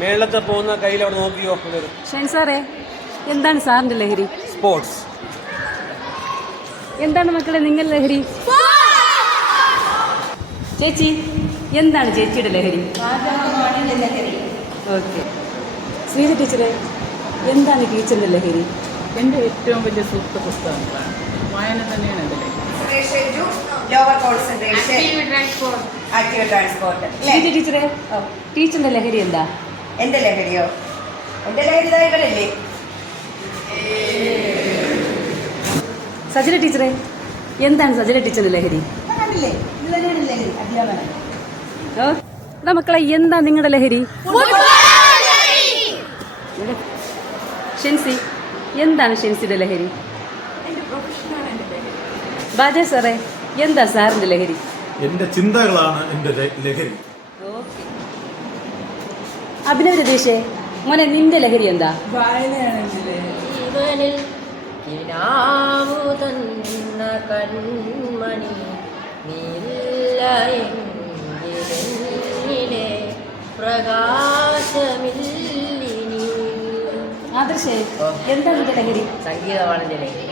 മേളത്തെ പോകുന്ന കയ്യിൽ അവിടെ നോക്കിയോ. ഷൈൻ സാറേ, എന്താണ് സാറിന്റെ ലഹരി? സ്പോർട്സ്. എന്താണ് മക്കളെ നിങ്ങൾ ലഹരി? ചേച്ചി, എന്താണ് ചേച്ചിയുടെ ലഹരി? ഓക്കെ. ശ്രീജ ടീച്ചറെ, എന്താണ് ടീച്ചറിന്റെ ലഹരി? എൻ്റെ ഏറ്റവും വലിയ സൂപ്പർ പുസ്തകങ്ങളാണ്. വായന തന്നെയാണ് എൻ്റെ ലഹരി. ശ്രീജ ടീച്ചറെ, ടീച്ചറിന്റെ ലഹരി എന്താ? എന്റെ ലഹരിയോ? എന്റെ ലഹരി ഇവരല്ലേ. സജല ടീച്ചറെ, എന്താണ് സജല ടീച്ചറിന്റെ ലഹരി? മക്കളെ, എന്താ നിങ്ങളുടെ ലഹരി? ഷെൻസി, എന്താണ് ഷെൻസിയുടെ ലഹരി? ബാജ സാറേ, എന്താ സാറിന്റെ ലഹരി? എന്റെ ചിന്തകളാണ് എന്റെ ലഹരി. അഭിനവ് രതീഷേ, മോനെ നിന്റെ ലഹരി എന്താ? വായനയാണ് കൺമണി പ്രകാശമില്ലിനി. ആദർശേ, എന്താ നിന്റെ ലഹരി? സംഗീതമാണ് എൻ്റെ ലഹരി.